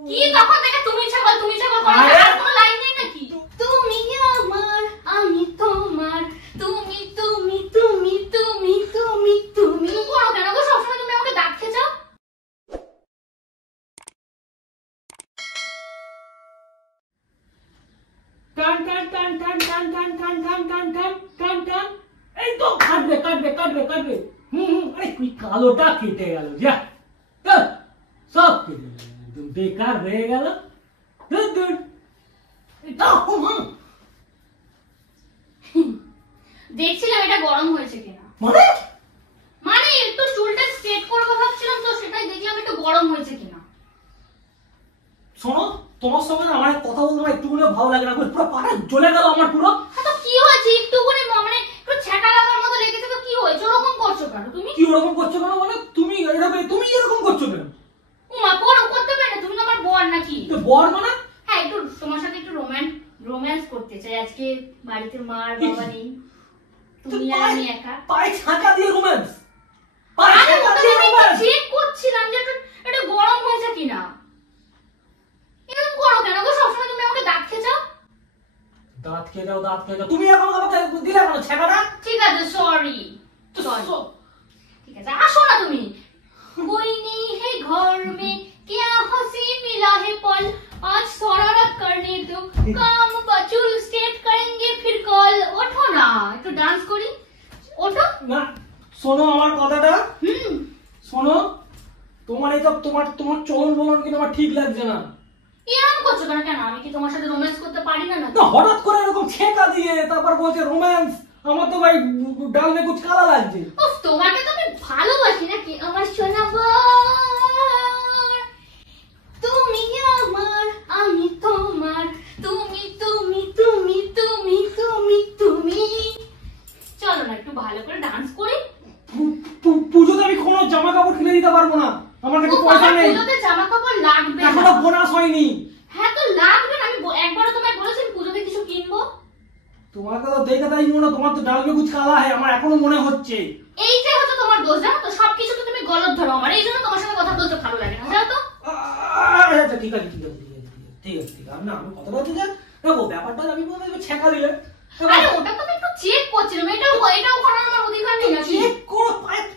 কি তখন থেকে তুমি ছাগল করে আর কোনো লাইন নেই নাকি? তুমি আমার আমি তোমার, তুমি তুমি তুমি তুমি তুমি তুমি করো কেন গো? সবসময় তুমি আমাকে দাঁত খেচাও। টান টান টান টান টান টান টান টান টান টান টান টান, এই তো কাটবে কাটবে কাটবে কাটবে। আরে তুই কালোটা কেটে গেল, যা সব কেটে গেল, একদম বেকার হয়ে গেল। দেখছিলাম এটা গরম হয়েছে কিনা। মানে একটু চুলটা স্ট্রেট করবো ভাবছিলাম, তো সেটাই দেখলাম একটু গরম হয়েছে কিনা। শোনো, তোমার সঙ্গে আমার কথা বলতে আমার একটু ভালো লাগে না, পুরো পাটা জ্বলে গেল আমার পুরো। তো কি হয়েছে? একটু করে মানে একটু ছ্যাঁকা লাগার মতো লেগেছে, তো কি হয়েছে? ওরকম করছো কেন তুমি? কি ওরকম করছো কেন? মানে তুমি এরকম করছো কেন? উমা করতে পারে না, তুমি তো আমার বর নাকি? বর মানে? হ্যাঁ, একটু তোমার সাথে একটু রোম্যান্স করতে চাই। আজকে বাড়িতে মা আর বাবা নেই, তুমি আর আমি একা। পায়ে ছাকা দিয়ে রোম্যান্স? আরে ওটা তো আমি চেক করছিলাম যে এটা গরম হয়েছে কিনা। এরকম করো কেন গো? সবসময় তুমি আমাকে দাঁত খেচাও। দাঁত খেয়ে দাও, দাঁত খেয়ে দাও। তুমি এখন আমাকে দিলে কেন ছাকাটা? ঠিক আছে, সরি। ঠিক আছে, আসো না তুমি। कोई नहीं है घर में, क्या हंसी मिला है पल, आज शरारत करने दो, काम बचुल स्टेट करेंगे फिर कल। ওঠো না, একটু ডান্স করি, ওঠো না। শোনো আমার কথাটা, শোনো, তোমার এই সব তোমার চলন বলন কিন্তু আমার ঠিক লাগছে না। এরকম করছো কেন? কেন আমি কি তোমার সাথে রোম্যান্স করতে পারি না? না, হঠাৎ করে এরকম ছেঁকা দিয়ে তারপর বলছে রোম্যান্স। আমার তো ভাই ডাল মে কুছ কালা লাগছে। উফ, তোমাকে তো আমি ভালোবাসি নাকি আমার সোনা বর। তুমি আমার আমি তোমার, তুমি তুমি তুমি তুমি তুমি তুমি। চলো না একটু ভালো করে ডান্স করি। পুজোতে আমি কোনো জামা কাপড় কিনে দিতে পারবো না, আমার কাছে পয়সা নেই। পুজোতে জামা কাপড় লাগবে না, এখনো বোনাস হয়নি। হ্যাঁ তো লাগবে না, আমি একবারও তোমায় বলেছি পুজোতে কিছু কিনবো। তোমার কথা দেখে তাই মনে, তোমার তো ডাল মে কুছ কালা है, আমার এখনো মনে হচ্ছে। এইটাই হচ্ছে তোমার দোষ, জানো তো? সবকিছু তো তুমি গলত ধরো আমার, এই জন্য তোমার সাথে কথা বলতে ভালো লাগে না, জানো তো? আচ্ছা ঠিক আছে ঠিক আছে ঠিক আছে ঠিক আছে। না আমি কথাটা হচ্ছে যে দেখো ব্যাপারটা আমি বলবো ছেঁকা দিলে। আরে ওটা তো আমি একটু চেক করছিলাম, এটাও করার আমার অধিকার নেই নাকি? চেক করো,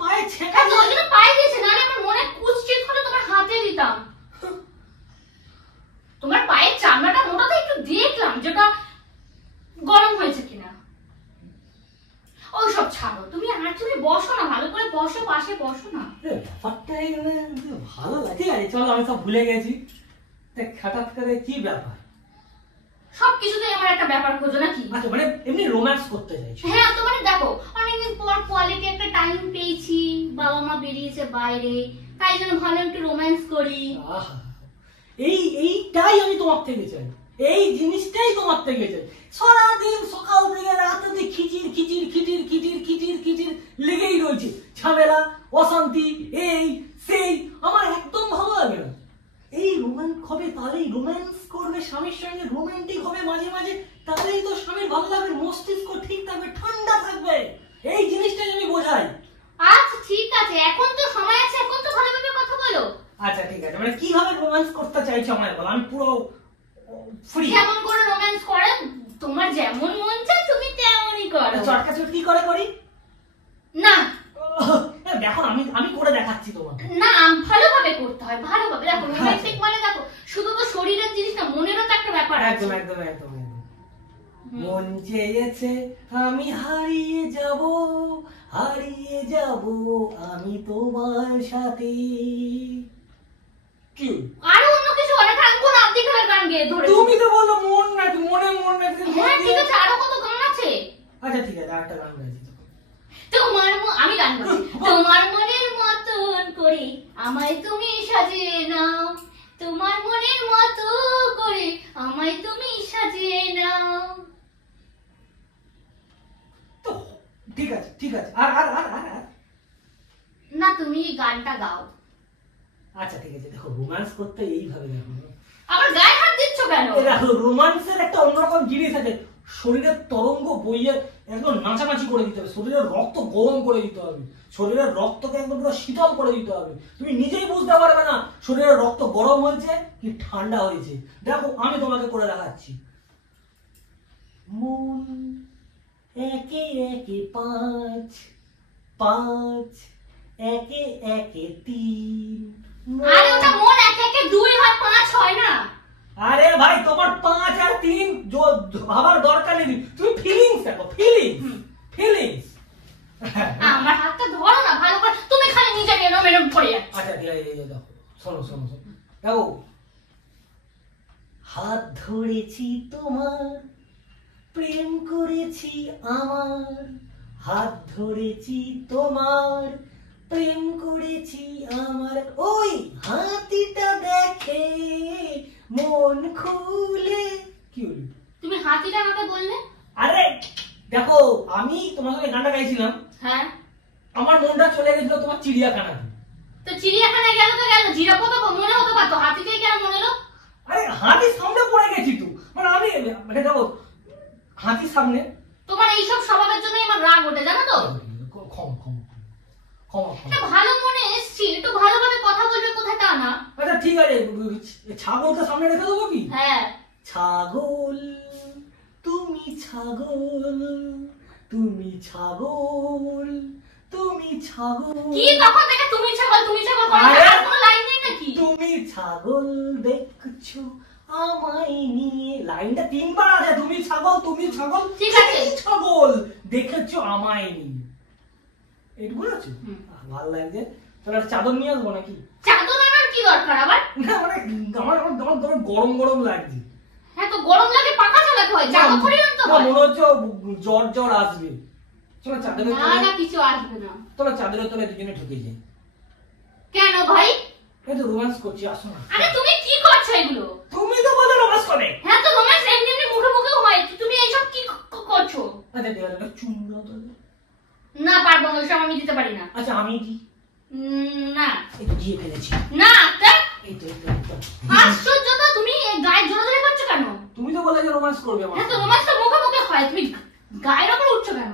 পায়ে ছেঁকা দিয়ে ওই জন্য পায়ে দিয়েছে, নাহলে আমার মনে কুচচিত হলে তোমার হাতে দিতাম। তোমার পায়ের চামড়াটা মোটাতে একটু দেখলাম যেটা গরম হয়েছে কিনা। ওই সব ছাড়ো, তুমি অ্যাকচুয়ালি বসো না, ভালো করে বসো, পাশে বসো না। ব্যাপারটাই ভালো লাগে। ঠিক আছে চলো, আমি সব ভুলে গেছি। হঠাৎ করে কি ব্যাপার? সবকিছুতে আমার একটা ব্যাপার খোঁজো নাকি? আচ্ছা মানে এমনি রোম্যান্স করতে চাইছো? হ্যাঁ, তো মানে দেখো অনেকদিন পর কোয়ালিটি একটা টাইম পেয়েছি, বাবা মা বেরিয়েছে বাইরে, তাই জন্য ভালো একটু রোম্যান্স করি। আহা, এইটাই আমি তোমার থেকে চাই, এই জিনিসটাই তোমার থেকে চাই। সারাদিন সকাল থেকে রাত অবধি খিচির খিচির খিচির খিচির খিচির খিচির লেগেই রয়েছে, ঝামেলা অশান্তি এই সেই, আমার একদম ভালো লাগে না। এই রোম্যান্স হবে, তাহলেই রোম্যান্স করবে স্বামীর সঙ্গে, রোমান্টিক হবে মাঝে মাঝে, তাহলেই তো স্বামীর ভালো লাগবে, মস্তিষ্ক ঠিক থাকবে, ঠান্ডা থাকবে। এই জিনিসটাই আমি বোঝাই। আচ্ছা ঠিক আছে, এখন তো সময় আছে, এখন তো ভালোভাবে কথা বলো। আচ্ছা ঠিক আছে, মানে কিভাবে রোম্যান্স করতে চাইছো আমায় বলো, আমি পুরো ফ্রি। কেমন করে রোম্যান্স করে? তোমার যেমন মন চায় তুমি তেমনই করো। চটকা চটকি করে করি না দেখো, আমি করে দেখাচ্ছি তোমাকে। না, ভালোভাবে করতে হয়, ভালোভাবে। দেখো রোম্যান্টিক মানে দেখো শুধু তো শরীরের জিনিস না, মনেরও তো একটা ব্যাপার আছে। একদম একদম একদম। মন চেয়েছে আমি হারিয়ে যাব আমি তোমার সাথে। কি আর অন্য কিছু অনেক গান, কোন আব্দি খানের গান গেয়ে ধরে? তুমি তো বলো মন নাকি, মনে মন নাকি। হ্যাঁ ঠিক আছে, আরো কত গান আছে। আচ্ছা ঠিক আছে, আরেকটা গান গাইছি। আমি গান গাইছি। তোমার মনের মতন করে আমায় তুমি সাজিয়ে নাও, তোমার মনের মতো করে আমায় তুমি সাজিয়ে নাও। তো ঠিক আছে ঠিক আছে, আর আর আর আর না, তুমি গানটা গাও। আচ্ছা ঠিক আছে, দেখো রোম্যান্স করতে এইভাবে দেখো, আবার গায়ে হাত দিচ্ছ কেন? দেখো রোম্যান্সের একটা অন্যরকম জিনিস আছে, শরীরের তরঙ্গ বইয়ে একদম নাচানাচি করে দিতে হবে, শরীরের রক্ত গরম করে দিতে হবে, শরীরের রক্তকে একদম পুরো শীতল করে দিতে হবে। তুমি নিজেই বুঝতে পারবে না শরীরের রক্ত গরম হয়েছে কি ঠান্ডা হয়েছে। দেখো আমি তোমাকে করে দেখাচ্ছি। মন একে একে 5, 5 একে একে 3। আরে ওটা মন একে একে 2 হয় 5 হয় না। আরে ভাই তোমার 5 আর 3 ভাবার দরকার নেই, তুমি ফিলিংস দেখো, ফিলিংস। আমার হাতটা ধরো না ভালো করে, তুমি খালি নিজে এরম এরম পড়ে যাচ্ছ। আচ্ছা এই দেখো, শোনো শোনো শোনো, দেখো হাত ধরেছি তোমার, প্রেম করেছি আমার, হাত ধরেছি তোমার, প্রেম করেছি আমার, ওই হাতিটা দেখে মন খুলে। কি হলো? তুমি হাতিটা আমাকে বললে? আরে দেখো আমি তোমার সঙ্গে গানটা গাইছিলাম, হ্যাঁ আমার মনটা চলে গেছিল তোমার চিড়িয়াখানাতে। তো চিড়িয়াখানায় গেল তো গেল, জিরাফও তো মনে হতো পারতো, হাতিটাই কেন মনে হলো? আরে হাতির সামনে পড়ে গেছি তো, মানে আমি মানে দেখো হাতির সামনে। তোমার এইসব স্বভাবের জন্য আমার রাগ ওঠে জানো তো। ক্ষমা ক্ষমা ক্ষমা ক্ষমা। এটা ভালো মনে এসছি, একটু ভালোভাবে কথা বলবে কোথায় তা না। আচ্ছা ঠিক আছে, ছাগলকে সামনে রেখে দেবো কি? হ্যাঁ ছাগল তুমি ছাগল, তুমি ছাগল, তুমি ছাগল। কি তখন থেকে তুমি ছাগল করে, আরে, আর কোনো লাইন নেই নাকি? তুমি ছাগল দেখছো আমায় নিয়ে, লাইনটা 3 বার আছে, তুমি ছাগল ঠিক আছে। তুমি ছাগল দেখেছো আমায় নিয়ে, এইটুকু আছে। ভালো লাগছে, তাহলে একটা চাদর নিয়ে আসবো নাকি? চাদর আনার কি দরকার আবার? না মানে আমার গরম গরম লাগছে। হ্যাঁ তো গরম লাগে, পাখা চালাতে হয়, চাদর পরে আনতে হয়। মনে হচ্ছে জ্বর আসবে। চলো চাদরের না তলায়, না কিছু আসবে না। চলো চাদরের তলায় দুজনে ঢুকে যাই। কেন ভাই? এই তো রোম্যান্স করছি, আসো না। আরে তুমি কি করছো এগুলো? তুমি তো বলো রোম্যান্স করে। হ্যাঁ তো রোম্যান্স এমনি এমনি মুখে মুখেও হয়, তুমি এইসব কি করছো? আচ্ছা ঠিক আছে, চুমু দাও তাহলে। না পারবো না, ওসব আমি দিতে পারি না। আচ্ছা আমি কি না এই তো দিয়ে ফেলেছি। না তা এই তো আশ্চর্য তো, তুমি গায়ে জোরে জোরে করছো কেন? তুমি তো বলে যে রোম্যান্স করবে আমার হ্যাঁ তো সাথে। রোম্যান্স তো মুখে মুখে হয়, তুমি গায়ের ওপর উঠছো কেন?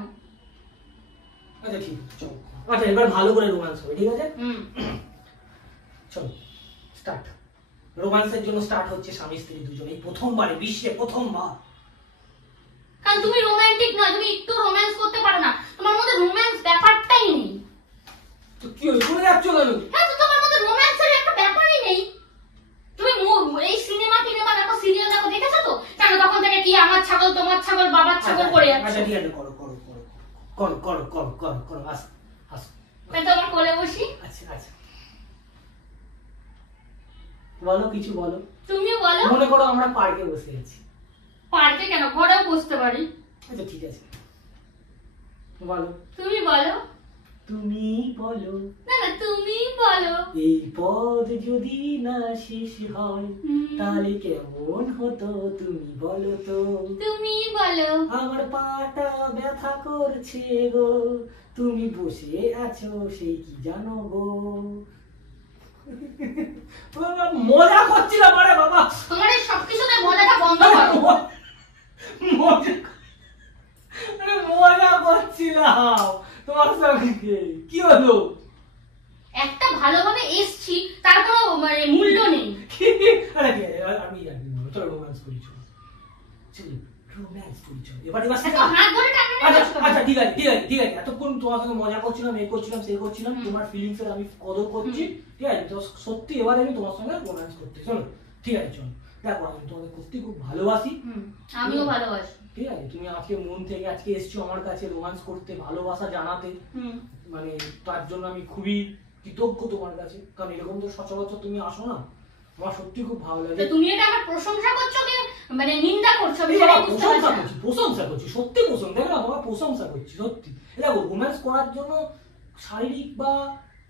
আচ্ছা ঠিক আছে চলো। আচ্ছা এবার ভালো করে রোম্যান্স হবে, ঠিক আছে? চলো স্টার্ট। রোম্যান্সের জন্য স্টার্ট হচ্ছে স্বামী স্ত্রী দুজনেই প্রথমবার, বিশ্বে প্রথমবার। কারণ তুমি রোমান্টিক নয়, তুমি একটু রোম্যান্স করতে পারো না, তোমার মধ্যে রোম্যান্স ব্যাপারটাই নেই। তো কি হলো, চলে যাচ্ছ কেন? হ্যাঁ তো তোমার মধ্যে রোম্যান্সের একটা ব্যাপারই নেই। তুমি এই সিনেমা দেখো, সিরিয়াল দেখো, দেখেছো তো কেন তখন থেকে কি আমার ছাগল তোমার ছাগল বাবার ছাগল করে যাচ্ছে। আচ্ছা ঠিক আছে, করো করো করো করো করো করো করো করো, আসো আসো। তাই তো আমার কোলে বসি। আচ্ছা আচ্ছা বলো, কিছু বলো। তুমিও বলো। মনে করো আমরা পার্কে বসে আছি। পার্কে কেন, ঘরেও বসতে পারি। আচ্ছা ঠিক আছে বলো। তুমি বলো। তুমি বলো। না না তুমি বলো। এই পথ যদি না শেষ হয় তাহলে কেমন হতো তুমি বলো তো। তুমি বলো। আমার পাটা ব্যথা করছে গো, তুমি বসে আছো সেই কি জানো গো। মজা করছিলাম, আরে বাবা তোমার এই সবকিছুতে মজাটা বন্ধ করো। মজা করছিলাম তোমার সঙ্গে, কি হলো? একটা ভালোভাবে এসছি, তার কোনো মানে মূল্য নেই। আরে ঠিক আছে, আমি চলো রোম্যান্স করি, চলো রোম্যান্স করি, চলো এবার হাত ধরে টাকা আচ্ছা ঠিক আছে ঠিক আছে ঠিক আছে, এতক্ষণ তোমার সঙ্গে মজা করছিলাম, এই করছিলাম সেই করছিলাম, তোমার ফিলিংস এর আমি কদর করছি, ঠিক আছে? তো সত্যি এবার আমি তোমার সঙ্গে রোম্যান্স করতে, চলো ঠিক আছে চলো। দেখো আমি তোমাকে সত্যি খুব ভালোবাসি, আমিও ভালোবাসি, ঠিক আছে? তুমি আজকে মন থেকে আজকে এসছো আমার কাছে রোম্যান্স করতে, ভালোবাসা জানাতে, মানে তার জন্য আমি খুবই কৃতজ্ঞ তোমার কাছে, কারণ এরকম তো সচরাচর তুমি আসো না, আমার সত্যি খুব ভালো লাগে। তুমি এটা আমার প্রশংসা করছো কি মানে নিন্দা করছো? আমি প্রশংসা করছি, সত্যি প্রশংসা, দেখো না তোমার প্রশংসা করছি সত্যি। দেখো রোম্যান্স করার জন্য শারীরিক বা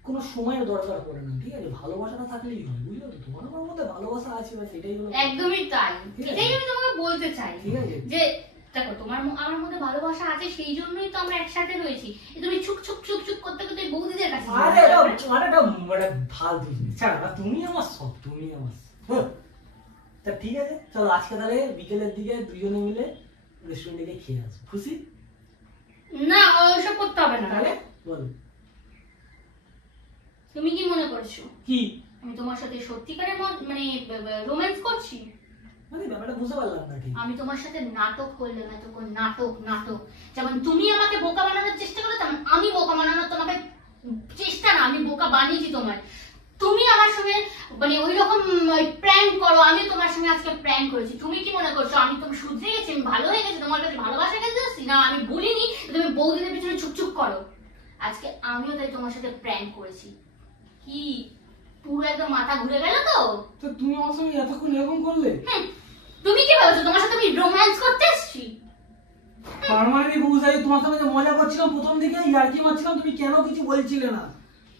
কোনো সময়ের দরকার পড়ে না, ঠিক আছে? ভালোবাসাটা থাকলেই হয়, বুঝলে তো? তোমার আমার মধ্যে ভালোবাসা আছে, সেটাই হলো একদমই তাই। এটাই আমি তোমাকে বলতে চাই, ঠিক আছে? যে দেখো তোমার আমার মধ্যে ভালোবাসা আছে, সেই জন্যই তো আমরা একসাথে রয়েছি। তুমি চুপ চুপ চুপ চুপ করতে করতে বৌদিদের কাছে মানে ফালতু ছাড়া, তুমি আমার সব, তুমি আমার তা ঠিক আছে চলো আজকে তাহলে বিকেলের দিকে দুজনে মিলে রেস্টুরেন্টে গিয়ে খেয়ে আসবো, খুশি? না ওইসব করতে হবে না। তাহলে বল, তুমি কি মনে করছো কি আমি তোমার সাথে সত্যিকারের মানে রোম্যান্স করছি? মানে ব্যাপারটা বুঝতে পারলাম না ঠিক। আমি তোমার সাথে নাটক করলাম, এতক্ষণ নাটক নাটক। যেমন তুমি আমাকে বোকা বানানোর চেষ্টা করলে, তেমন আমি বোকা বানানোর তোমাকে চেষ্টা না, আমি বোকা বানিয়েছি তোমায়। তুমি আমার সঙ্গে মানে ওই রকম প্র্যাঙ্ক করো, আমি তোমার সঙ্গে আজকে প্র্যাঙ্ক করেছি। তুমি কি মনে করছো আমি তুমি শুধরে গেছি, আমি ভালো হয়ে গেছি, তোমার কাছে ভালোবাসা গেছে না? আমি বলিনি তুমি বৌদিদের পিছনে চুপচুপ করো। আজকে আমিও তাই তোমার সাথে প্র্যাঙ্ক করেছি। কি পুরো একদম মাথা ঘুরে গেল তো? তো তুমি আমার সঙ্গে এতক্ষণ এরকম করলে? তুমি কি ভাবছো তোমার সাথে আমি রোম্যান্স করতে এসেছি? তার মানে বুঝাই তোমার সঙ্গে যে মজা করছিলাম প্রথম দিকে, ইয়ার্কি মারছিলাম, তুমি কেন কিছু বলছিলে না,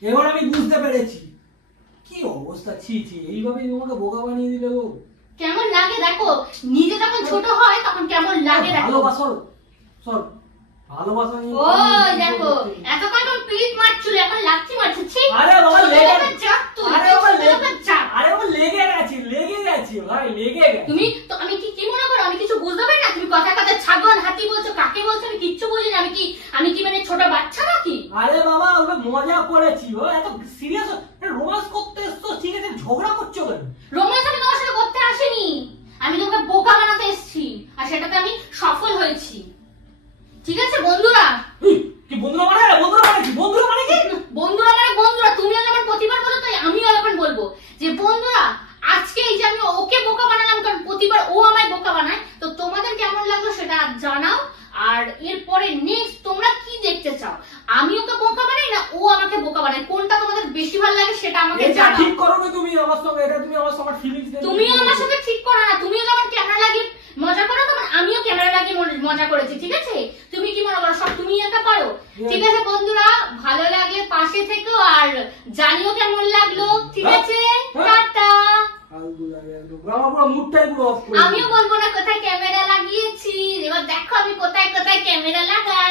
এবার আমি বুঝতে পেরেছি। কি অবস্থা, ছি ছি, এইভাবে তোমাকে বোকা বানিয়ে দিলে গো। কেমন লাগে দেখো, নিজে যখন ছোট হয় তখন কেমন লাগে দেখো। ভালোবাসো সর, ভালোবাসা নিয়ে ও দেখো এতক্ষণ তো পিট মারছিল, এখন লাথি মারছে। ছি আরে বাবা লেগে চাপ তুই, আরে বাবা চাপ। আরে বাবা লেগে গেছে ভাই, লেগে গেছে। তুমি তো আমি কি মনে করো আমি কিছু বুঝতে পারি না? তুমি কথা কথা ছাগল হাতি বলছো, কাকে বলছো আমি কিচ্ছু বুঝি না। আমি কি মানে ছোট বাচ্চা নাকি? আরে বাবা ওটা মজা করেছি, ও এত সিরিয়াস রোম্যান্স করতে এসছো, ঠিক আছে, ঝগড়া করছো কেন? রোম্যান্স আমি তোমার সাথে করতে আসিনি, আমি তোমাকে বোকা বানাতে এসেছি, আর সেটাতে আমি সফল হয়েছি। ঠিক আছে বন্ধুরা? কি বন্ধুরা মানে কি? বন্ধুরা মানে কি? বন্ধুরা তুমিও যেমন প্রতিবার বলো, তাই আমিও এখন বলবো যে বন্ধুরা আজকে এই যে আমি ওকে বোকা বানালাম, কারণ প্রতিবার ও আমায় বোকা বানায়, তো তোমাদের কেমন লাগলো সেটা জানাও। আর এরপরে নেক্সট তোমরা কি দেখতে চাও, আমি ওকে বোকা বানাই না ও আমাকে বোকা বানায়, কোনটা তোমাদের বেশি ভালো লাগে সেটা আমাকে এটা জানাও। ঠিক করো না তুমি আমার সঙ্গে, এটা তুমি আমার সঙ্গে ফিলিংস দেবে। তুমিও আমার সাথে ঠিক করো না, তুমিও যেমন ক্যামেরা লাগিয়ে মজা করো, তেমন আমিও ক্যামেরা লাগিয়ে মজা করেছি। ঠিক আছে? তুমি কি মনে করো সব তুমি একা পারো? ঠিক আছে বন্ধুরা, ভালো লাগলে পাশে থেকো আর জানিও কেমন লাগলো। ঠিক আছে, টাটা। আমিও বলবো না কোথায় ক্যামেরা লাগিয়েছি, এবার দেখো আমি কোথায় কোথায় ক্যামেরা লাগাই।